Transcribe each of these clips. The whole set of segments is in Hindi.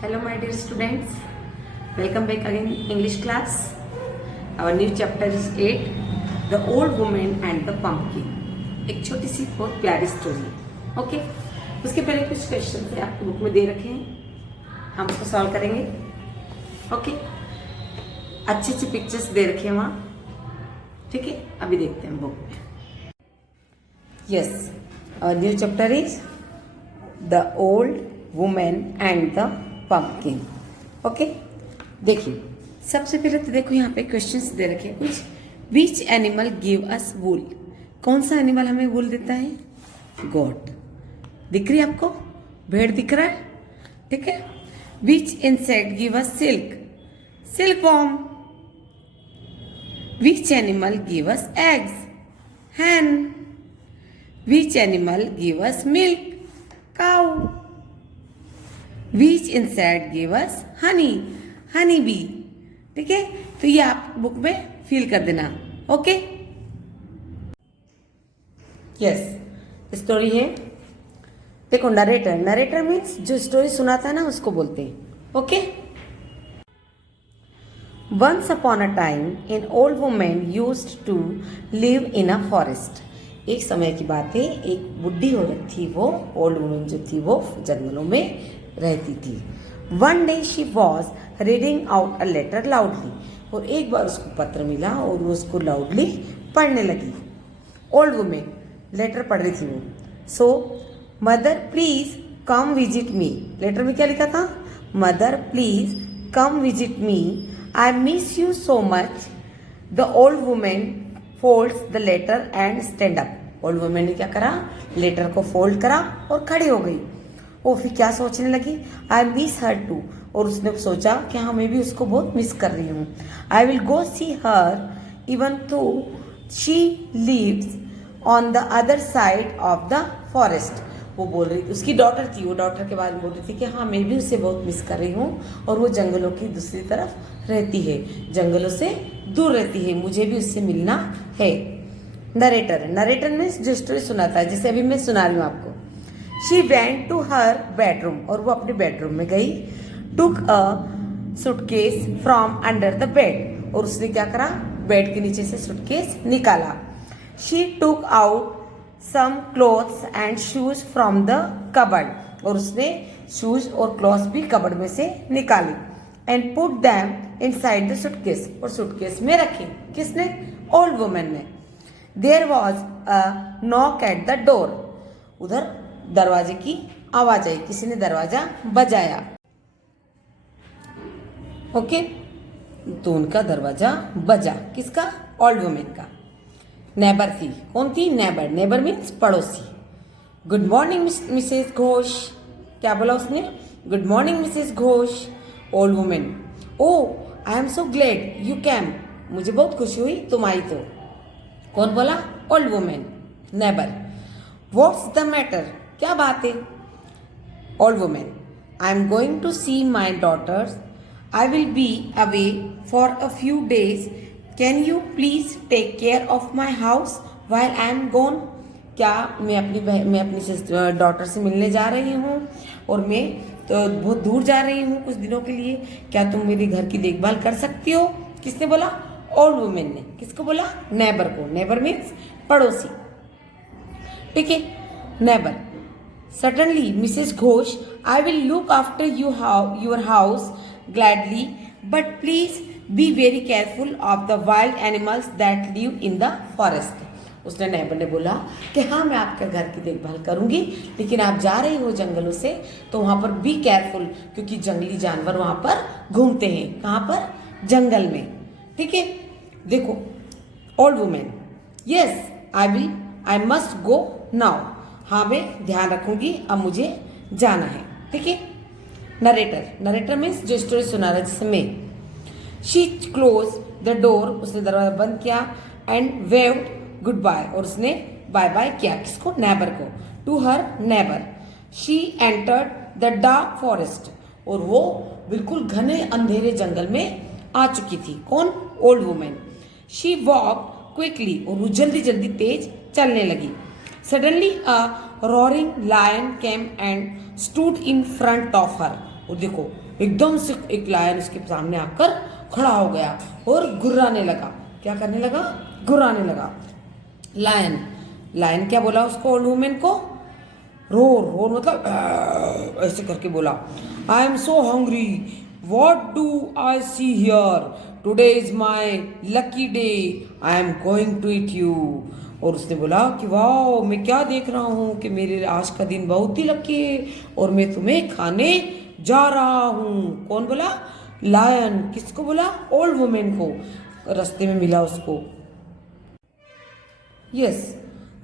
Hello, my dear students. Welcome back again English class. Our new chapter is 8, The Old Woman and the Pumpkin. एक छोटी सी बहुत प्यारी स्टोरी. ओके, उसके पहले कुछ क्वेश्चन थे आपको बुक में दे रखे हैं, हम उसको सॉल्व करेंगे. ओके, अच्छी अच्छी पिक्चर्स दे रखे हैं वहाँ. ठीक है, अभी देखते हैं बुक में. Yes, our new chapter is The Old Woman and the Pumpkin. Okay, देखिए सबसे पहले तो देखो यहाँ पे क्वेश्चंस दे रखे हैं कुछ. विच एनिमल गिव अस वूल. कौन सा एनिमल हमें वूल देता है? गोट. दिख रही है आपको? भेड़ दिख रहा है. ठीक है. Which insect give us silk. Silk worm. Which animal give us eggs. Hen. Which animal give us milk. Cow. Which insect give us honey. Honey bee. ठीक है, तो ये आप बुक में फिल कर देना. ओके, यस, स्टोरी है. देखो नरेटर. नरेटर मीन्स जो स्टोरी सुनाता है ना उसको बोलते हैं. Okay. Once upon a time an old women used to live in a forest. एक समय की बात है, एक बुढ़ी औरत थी, वो ओल्ड वुमेन जो थी वो जंगलों में रहती थी. One day she was reading out a letter loudly. और एक बार उसको पत्र मिला और वो उसको लाउडली पढ़ने लगी. ओल्ड वुमेन लेटर पढ़ रही थी वो. So mother please come visit me. Letter में क्या लिखा था? Mother please come visit me, I miss you so much. The old women folds the letter and stand up. Old women ने क्या करा? लेटर को फोल्ड करा और खड़ी हो गई. वो फिर क्या सोचने लगी? I miss her too. और उसने सोचा कि हाँ मैं भी उसको बहुत मिस कर रही हूँ. I will go see her even though she lives on the other side of the forest. वो बोल रही, उसकी डॉटर थी, वो डॉटर के बारे में बोल रही थी कि हाँ मैं भी उसे बहुत मिस कर रही हूँ और वो जंगलों की दूसरी तरफ रहती है, जंगलों से दूर रहती है, मुझे भी उससे मिलना है. नरेटर. नरेटर ने जो स्टोरी सुनाता है, जैसे अभी मैं सुना रही हूँ आपको. She went to her bedroom. और वो अपने बेडरूम में गई. Took a suitcase from under the bed. और उसने क्या करा? बेड के नीचे से सूटकेस निकाला. She took out some clothes and shoes from the cupboard. और उसने शूज और क्लॉथ्स भी कबर्ड में से निकाली. And put them inside the suitcase. और सूटकेस में रखी. किसने? ओल्ड वुमेन ने. There was a knock at the door. उधर दरवाजे की आवाज आई, किसी ने दरवाजा बजाया. ओके, तो उनका दरवाजा बजा. किसका? ओल्ड वुमेन का. नेबर थी. कौन थी? नेबर. नेबर मीन्स पड़ोसी. Good morning Mrs Ghosh. क्या बोला उसने? Good morning Mrs Ghosh. Old women. Oh I am so glad you came. मुझे बहुत खुशी हुई तुम आई तो. कौन बोला? Old women. Neighbour. What's the matter. क्या बात है? Old women. I am going to see my daughters. I will be away for a few days. Can you please take care of my house while I am गोन. क्या मैं अपनी डॉटर से मिलने जा रही हूँ और मैं तो बहुत दूर जा रही हूँ कुछ दिनों के लिए. क्या तुम मेरे घर की देखभाल कर सकती हो? किसने बोला? ओल्ड वुमेन ने. किसको बोला? नेबर को. नेबर मीन्स पड़ोसी. ठीक है. Neighbour. Suddenly Mrs Ghosh, I will look after your house gladly, but please be very careful of the wild animals that live in the forest. उसने नेबर ने बोला कि हाँ मैं आपके घर की देखभाल करूंगी, लेकिन आप जा रही हो जंगलों से तो वहां पर बी केयरफुल, क्योंकि जंगली जानवर वहां पर घूमते हैं. कहाँ पर? जंगल में. ठीक है. देखो old women. Yes I must go now. हाँ मैं ध्यान रखूंगी, अब मुझे जाना है. ठीक है. नरेटर. नरेटर मीन्स जो स्टोरी सुना रहा है, जिसमें शी क्लोज द डोर. उसने दरवाजा बंद किया. And waved good bye. और उसने बाय बाय किया. किसको? नेबर को. To her neighbour. She entered the dark forest. और वो बिल्कुल घने अंधेरे जंगल में आ चुकी थी. कौन? Old women. She walk quickly. और वो जल्दी जल्दी तेज चलने लगी. Suddenly a roaring lion came and stood in front of her. और देखो एकदम से एक लायन उसके सामने आकर खड़ा हो गया और गुर्राने लगा। क्या करने लगा? गुर्राने लगा। लायन लायन क्या बोला उसको, ओल्ड वुमेन को? रोर रोर मतलब ऐसे करके बोला, I am so hungry, what do I see here, today is my lucky day, I am going to eat you. और उसने बोला कि वाह, मैं क्या देख रहा हूँ कि मेरे आज का दिन बहुत ही लकी है और मैं तुम्हें खाने जा रहा हूँ। कौन बोला? लायन। किसको बोला? ओल्ड वुमेन को। रास्ते में मिला उसको। यस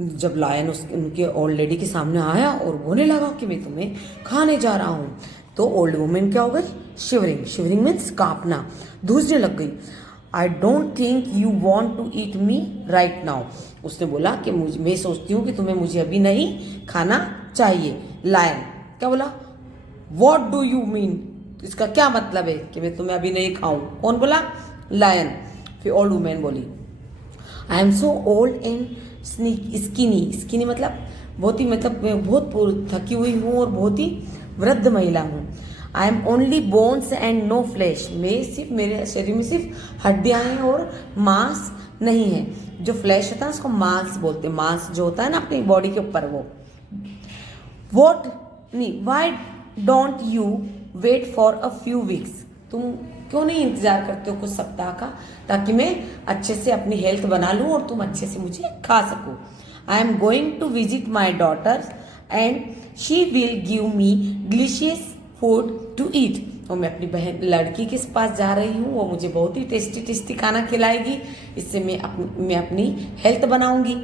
जब लायन उनके ओल्ड लेडी के सामने आया और बोलने लगा कि मैं तुम्हें खाने जा रहा हूँ, तो ओल्ड वुमेन क्या हो गई? शिवरिंग। शिवरिंग मीन्स कांपना, धूसने लग गई। I don't think you want to eat me right now. उसने बोला कि मैं सोचती हूँ कि तुम्हें मुझे अभी नहीं खाना चाहिए। लायन क्या बोला? वॉट डू यू मीन, इसका क्या मतलब है कि मैं तुम्हें अभी नहीं खाऊं? कौन बोला? लायन। फिर ओल्ड वुमेन बोली, आई am so old and skinny. Skinny मतलब बहुत ही, मतलब मैं बहुत थकी हुई हूँ और बहुत ही वृद्ध महिला हूँ। I am only bones and no flesh. मेरे शरीर में सिर्फ हड्डियाँ हैं और मांस नहीं है। जो फ्लैश होता है उसको मांस बोलते हैं। मांस जो होता है ना अपनी बॉडी के ऊपर, वो। वॉट नहीं, why don't you wait for a few weeks. तुम क्यों नहीं इंतजार करते हो कुछ सप्ताह का, ताकि मैं अच्छे से अपनी हेल्थ बना लूं और तुम अच्छे से मुझे खा सको। I am going to visit my daughter and she will give me delicious food to eat. और मैं अपनी बहन लड़की के पास जा रही हूँ, वो मुझे बहुत ही टेस्टी टेस्टी खाना खिलाएगी, इससे मैं अपनी हेल्थ बनाऊंगी।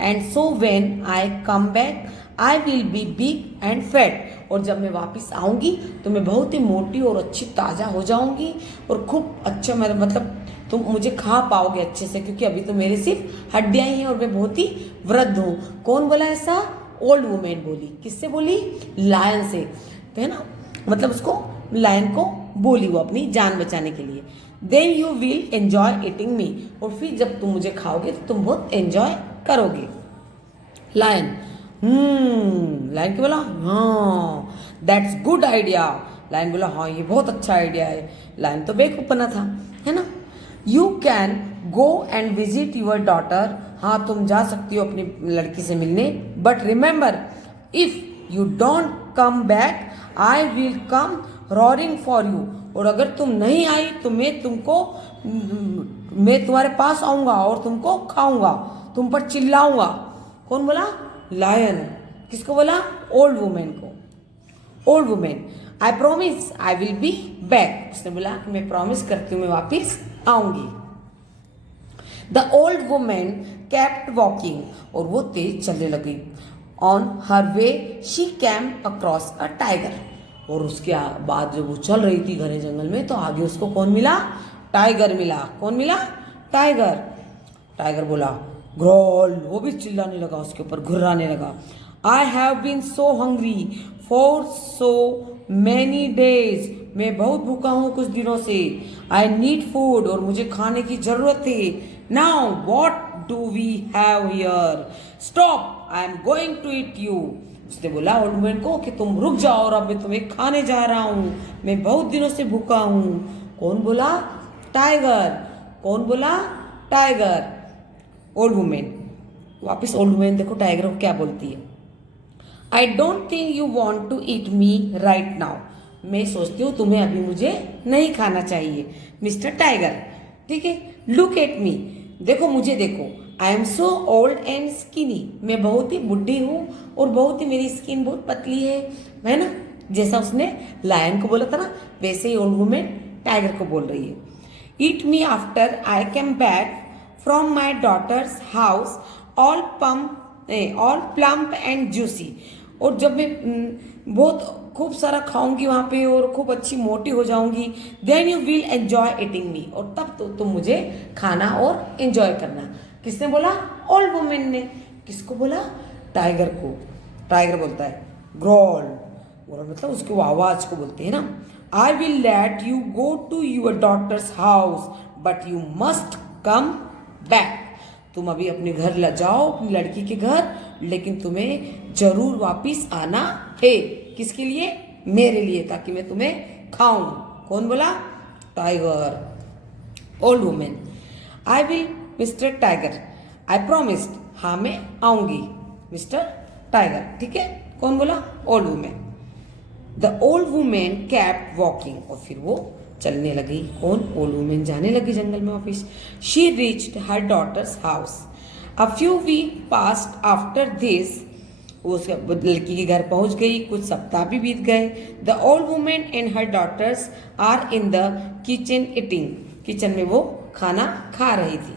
And so when I come back I will B big and fat. और जब मैं वापस आऊंगी तो मैं बहुत ही मोटी और अच्छी ताज़ा हो जाऊंगी और खूब अच्छा, मतलब तुम मुझे खा पाओगे अच्छे से, क्योंकि अभी तो मेरे सिर्फ हड्डियां ही हैं और मैं बहुत ही वृद्ध हूँ। कौन बोला ऐसा? ओल्ड वुमेन बोली। किससे बोली? लायन से, तो है ना, मतलब उसको, लायन को बोली वो अपनी जान बचाने के लिए। Then you will enjoy eating me. और फिर जब तुम मुझे खाओगे तो तुम बहुत एंजॉय करोगे। लायन लायन क्या बोला? हाँ दैट्स गुड आइडिया। लायन बोला हाँ ये बहुत अच्छा आइडिया है। लायन तो बेवकूफ बना था, है ना। You can go and visit your daughter. हाँ तुम जा सकती हो अपनी लड़की से मिलने, but remember if you don't come back I will come roaring for you. और अगर तुम नहीं आई तो मैं तुम्हारे पास आऊंगा और तुमको खाऊंगा, तुम पर चिल्लाऊंगा। कौन बोला? लायन। किसको बोला? ओल्ड वुमेन को। Old women, I promise I will be back. उसने बोला कि मैं प्रॉमिस करती हूँ मैं वापिस आऊंगी। The old women kept walking. और वो तेज चलने लगी। On her way she came across a tiger. और उसके बाद जब वो चल रही थी घने जंगल में, तो आगे उसको कौन मिला? टाइगर मिला। कौन मिला? टाइगर। टाइगर बोला ग्रोल। वो भी चिल्लाने लगा, उसके ऊपर घुर्राने लगा। I have been so hungry for so many days. मैं बहुत भूखा हूँ कुछ दिनों से। I need food. और मुझे खाने की जरूरत है। Now what do we have here? Stop, I am going to eat you. उसने बोला ओल्ड वुमेन को कि तुम रुक जाओ और अब मैं तुम्हें खाने जा रहा हूँ, मैं बहुत दिनों से भूखा हूँ। कौन बोला? टाइगर। कौन बोला? टाइगर। Old women. वापिस ओल्ड वुमेन देखो टाइगर को क्या बोलती है। I don't think you want to eat me right now. मैं सोचती हूँ तुम्हें अभी मुझे नहीं खाना चाहिए मिस्टर टाइगर। ठीक है, लुक एट मी। देखो मुझे देखो। आई am so old and skinny. मैं बहुत ही बुढ़ी हूँ और बहुत ही मेरी स्किन बहुत पतली है ना। जैसा उसने लायन को बोला था ना, वैसे ही ओल्ड वुमेन टाइगर को बोल रही है। Eat me after I came back from my daughter's house all plump and juicy. और जब मैं बहुत खूब सारा खाऊंगी वहां पे और खूब अच्छी मोटी हो जाऊंगी, then you will enjoy eating me. और तब तो तुम मुझे खाना और एंजॉय करना। किसने बोला? ओल्ड वुमेन ने। किसको बोला? टाइगर को। टाइगर बोलता है ग्रोल। ग्रोल मतलब उसकी आवाज को बोलते हैं ना। I will let you go to your daughter's house but you must come back. तुम अभी अपने घर जाओ, अपनी लड़की के घर, लेकिन तुम्हें जरूर वापिस आना है। किसके लिए? मेरे लिए, ताकि मैं तुम्हें खाऊं। कौन बोला? Tiger. Old women, I will mister tiger, I promised, हाँ मैं आऊंगी मिस्टर टाइगर। ठीक है, कौन बोला? Old women. The old women kept walking, और फिर वो चलने लगी। कौन? ओल्ड वुमेन जाने लगी जंगल में वापिस। She reached her daughter's house, a few week past after this, उस लड़की के घर पहुंच गई, कुछ सप्ताह भी बीत गए। The old women and her daughters are in the kitchen eating, kitchen में वो खाना खा रही थी।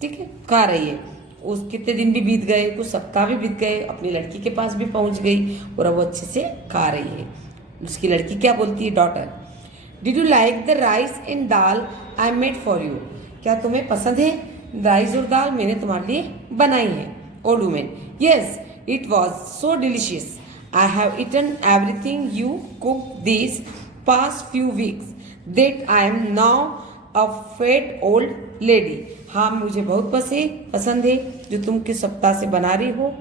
ठीक है, खा रही है। उस कितने दिन भी बीत गए, कुछ सप्ताह भी बीत गए, अपनी लड़की के पास भी पहुंच गई और अब वो अच्छे से खा रही है। उसकी लड़की क्या बोलती है? Daughter, did you like the rice and dal I made for you, क्या तुम्हें पसंद है राइस और दाल मैंने तुम्हारे लिए बनाई है? Old women, yes it was so delicious, I have eaten everything you cook this past few weeks that I am now a fat old lady. हाँ मुझे बहुत पसंद है जो तुम किस सप्ताह से बना रही हो,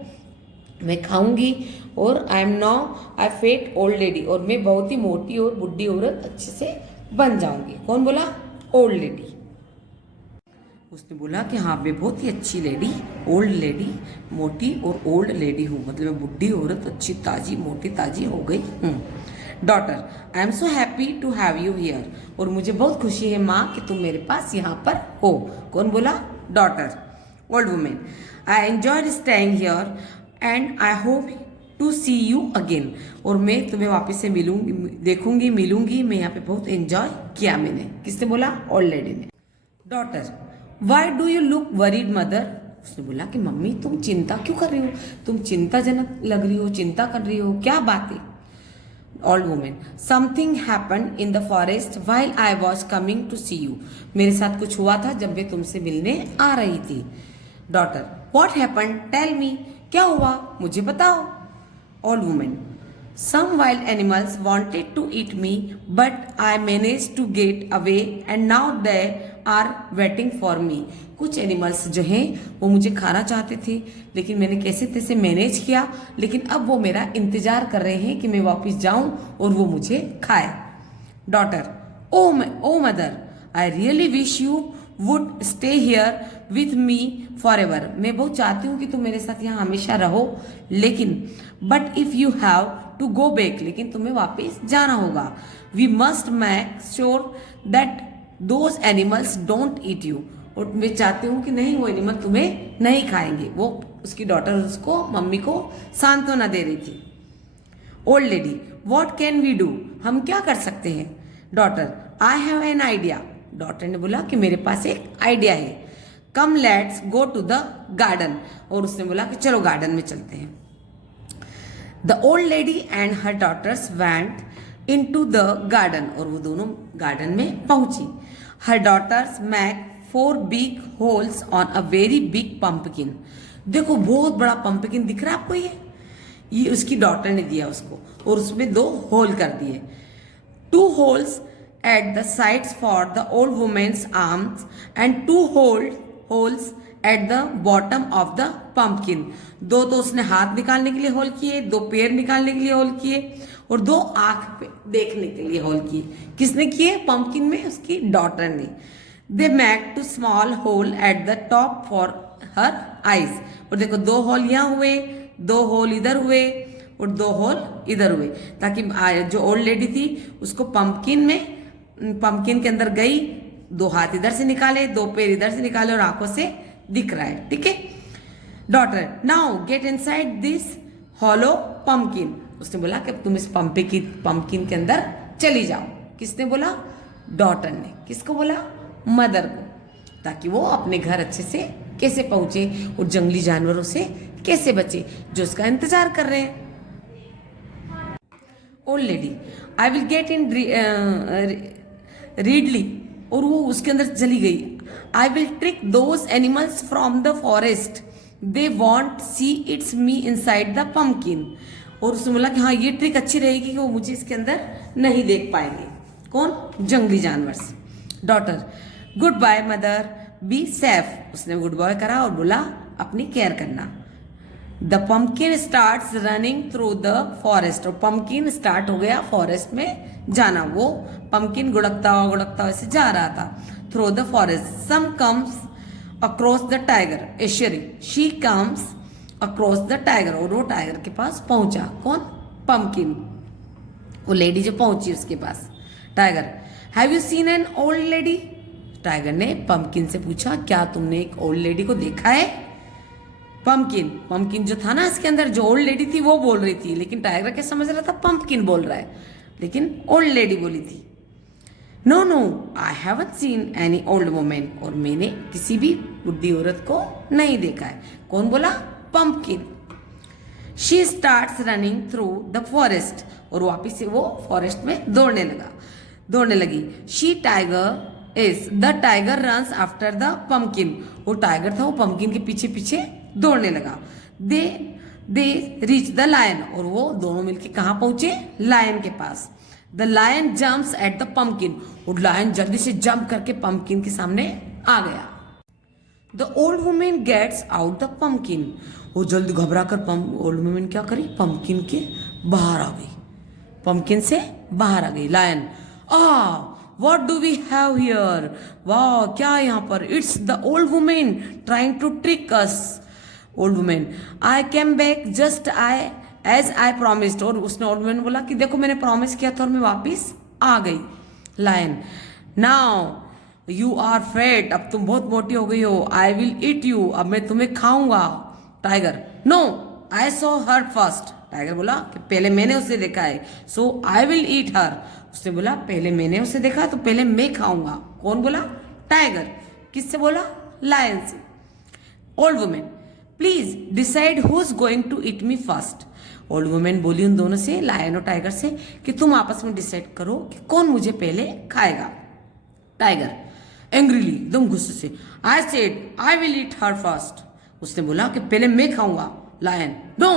मैं खाऊंगी। और I am now I fat old lady, और मैं बहुत ही मोटी और बुढ़ी औरत अच्छे से बन जाऊंगी। कौन बोला? Old lady. उसने बोला कि हाँ मैं बहुत ही अच्छी लेडी, ओल्ड लेडी, मोटी और ओल्ड लेडी हूँ, मतलब मैं बुढ़ी औरत अच्छी ताजी मोटी ताजी हो गई हूँ। Daughter, I am so happy to have you here, और मुझे बहुत खुशी है माँ कि तुम मेरे पास यहाँ पर हो। कौन बोला? Daughter. Old women, I enjoyed staying here and I hope to see you again, और मैं तुम्हें वापस से मिलूंगी, देखूंगी, मिलूंगी। मैं यहाँ पे बहुत एंजॉय किया मैंने। किसने बोला? ओल्ड लेडी ने। Daughter, why do you look worried mother, उसने बोला कि मम्मी तुम चिंता क्यों कर रही हो, तुम चिंताजनक लग रही हो, चिंता कर रही हो, क्या बात है? Old women, something happened in the forest while I was coming to see you, मेरे साथ कुछ हुआ था जब मैं तुमसे मिलने आ रही थी। Daughter, what happened, tell me, क्या हुआ मुझे बताओ। Old women, some wild animals wanted to eat me but I managed to get away and now they are waiting for me, कुछ एनिमल्स जो हैं वो मुझे खाना चाहते थे लेकिन मैंने कैसे तैसे मैनेज किया, लेकिन अब वो मेरा इंतजार कर रहे हैं कि मैं वापस जाऊं और वो मुझे खाए। Daughter, oh mother, I really wish you would stay here with me forever, मैं बहुत चाहती हूँ कि तुम मेरे साथ यहाँ हमेशा रहो, लेकिन but if you have to go back, लेकिन तुम्हें वापस जाना होगा। We must make sure that those animals don't eat you, और मैं चाहती हूँ कि नहीं वो एनिमल तुम्हें नहीं खाएंगे। वो उसकी डॉटर उसको मम्मी को सांत्वना दे रही थी। Old lady, what can we do, हम क्या कर सकते हैं? Daughter, I have an idea, daughter ने बोला कि मेरे पास एक आइडिया है। Come let's go to the garden, और उसने बोला कि चलो गार्डन में चलते हैं। The old lady and her daughters went into the garden, और वो दोनों गार्डन में पहुंची। Her daughters make 4 big holes on a very big pumpkin, देखो बहुत बड़ा पंपकिन दिख रहा है आपको, ये उसकी डॉटर ने दिया उसको, और उसमें 2 होल कर दिए। 2 holes at the sides for the old woman's arms and 2 holes at the bottom of the pumpkin, 2 तो उसने हाथ निकालने के लिए होल किए, 2 पैर निकालने के लिए होल किए, और 2 आंख पे देखने के लिए होल किए। किसने किए? पंपकिन में उसकी डॉटर ने। They make 2 small hole at the top for her eyes, और देखो 2 होल यहाँ हुए, 2 होल इधर हुए और 2 होल इधर हुए, ताकि जो ओल्ड लेडी थी उसको पंपकिन के अंदर गई, 2 हाथ इधर से निकाले, 2 पैर इधर से निकाले और आंखों से दिख रहा है। ठीक है। Daughter, now get inside this hollow pumpkin, उसने बोला कि तुम इस पंपकिन के अंदर चली जाओ। किसने बोला? डॉटर ने। किसको बोला? मदर को, ताकि वो अपने घर अच्छे से कैसे पहुंचे और जंगली जानवरों से कैसे बचे जो उसका इंतजार कर रहे हैं। Old lady, I will get in readily, और वो उसके अंदर चली गई। I will trick those animals from the forest, they want see it's me inside the pumpkin, और उसने बोला कि हाँ ये ट्रिक अच्छी रहेगी कि वो मुझे इसके अंदर नहीं देख पाएंगे। कौन? जंगली जानवर। Daughter, good bye mother, be safe, उसने गुड बाय करा और बोला अपनी केयर करना। The pumpkin starts running through the forest, और पम्पकिन स्टार्ट हो गया फॉरेस्ट में जाना, वो पम्पकिन गुड़कता वैसे जा रहा था through the forest. Some comes across the tiger, ऐश्वर्य she comes across the tiger, और वो टाइगर के पास पहुंचा, कौन, पम्पकिन, वो लेडी जो पहुंची उसके पास। Tiger, have you seen an old lady, tiger ने पम्पकिन से पूछा क्या तुमने एक ओल्ड लेडी को देखा है। पम्पकिन जो था ना इसके अंदर, जो ओल्ड लेडी थी वो बोल रही थी, लेकिन टाइगर क्या समझ रहा था, पम्पकिन बोल रहा है, लेकिन ओल्ड लेडी बोली थी। No I haven't seen any old women, और मैंने किसी भी बुढ़ी औरत को नहीं देखा है। कौन बोला, pumpkin. She starts running through the forest, और वापिस से वो फॉरेस्ट में दौड़ने लगी। She tiger is the tiger runs after the pumpkin, वो टाइगर था वो पम्पकिन के पीछे पीछे दौड़ने लगा। दे रीच द लायन, और वो दोनों मिलके कहाँ पहुंचे, लायन के पास। The lion jumps at the pumpkin, और लायन जल्दी से जंप करके पम्पकिन के सामने आ गया। The old women gets out the pumpkin, वो जल्दी घबरा कर ओल्ड वुमेन क्या करी, पम्पकिन के बाहर आ गई, पम्पकिन से बाहर आ गई। Lion, what do we have here, वाह क्या यहाँ पर, it's the old women trying to trick us. Old women, I came back just as I promised, और उसने ओल्ड वुमेन बोला कि देखो मैंने प्रॉमिस किया था और मैं वापिस आ गई। Lion, now you are fat, अब तुम बहुत मोटी हो गई हो, आई विल ईट यू, अब मैं तुम्हें खाऊंगा। Tiger, no I saw her first, tiger बोला कि पहले मैंने उसे देखा है, सो आई विल ईट हर, उसने बोला पहले मैंने उसे देखा तो पहले मैं खाऊंगा। कौन बोला, टाइगर। किससे बोला, लायन से। Old women, please decide who is going to eat me first, old women बोली उन दोनों से, लायन और टाइगर से, कि तुम आपस में डिसाइड करो कि कौन मुझे पहले खाएगा। टाइगर एंग्रीली, एकदम गुस्से से, I said I will eat her first, उसने बोला कि पहले मैं खाऊंगा। Lion, no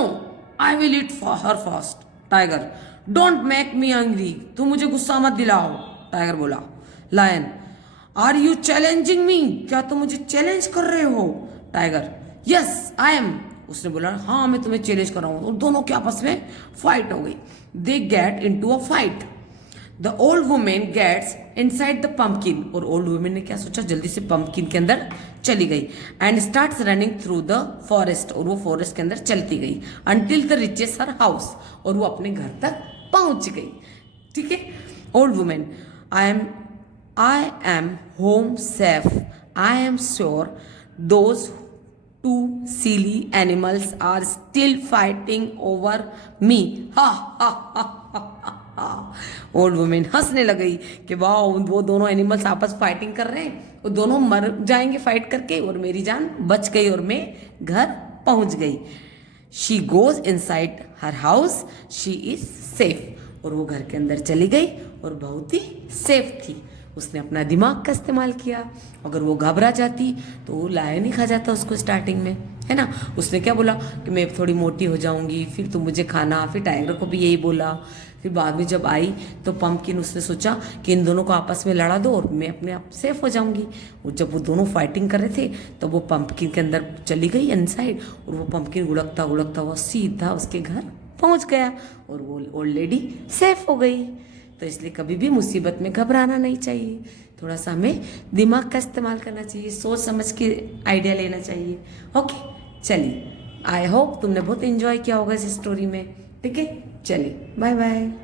I will eat her first. Tiger, don't make me angry, तुम मुझे गुस्सा मत दिलाओ, टाइगर बोला। Lion, are you challenging me, क्या तुम मुझे चैलेंज कर रहे हो। टाइगर, यस आई एम, उसने बोला हाँ मैं तुम्हें चैलेंज कर रहा हूं, और दोनों के आपस में फाइट हो गई। They get into a fight. The old women gets inside the pumpkin, और ओल्ड वुमेन ने क्या सोचा, जल्दी से पम्पकिन के अंदर चली गई। And starts running through the forest, और वो फॉरेस्ट के अंदर चलती गई। Until the reaches her house, और वो अपने घर तक पहुंच गई। ठीक है। Old women, I am home safe, I am sure those two silly animals are still fighting over me, ha ha ha ha। Old women हंसने लगी कि वाह वो दोनों एनिमल्स आपस फाइटिंग कर रहे हैं, वो दोनों मर जाएंगे फाइट करके, और मेरी जान बच गई और मैं घर पहुंच गई। She goes inside her house, she is safe, और वो घर के अंदर चली गई और बहुत ही सेफ थी। उसने अपना दिमाग का इस्तेमाल किया, अगर वो घबरा जाती तो वो लायन ही खा जाता उसको स्टार्टिंग में, है ना। उसने क्या बोला कि मैं थोड़ी मोटी हो जाऊंगी, फिर तुम मुझे खाना, फिर टाइगर को भी यही बोला। फिर बाद में जब आई तो पम्पकिन उसने सोचा कि इन दोनों को आपस में लड़ा दो और मैं अपने आप सेफ हो जाऊंगी। और जब वो दोनों फाइटिंग कर रहे थे तो वो पम्पकिन के अंदर चली गई इनसाइड, और वो पम्पकिन गुड़कता हुआ सीधा उसके घर पहुंच गया, और वो ओल्ड लेडी सेफ हो गई। तो इसलिए कभी भी मुसीबत में घबराना नहीं चाहिए, थोड़ा सा हमें दिमाग का इस्तेमाल करना चाहिए, सोच समझ के आइडिया लेना चाहिए। ओके, चलिए, आई होप तुमने बहुत एंजॉय किया होगा इस स्टोरी में। ठीक है, चलिए बाय बाय।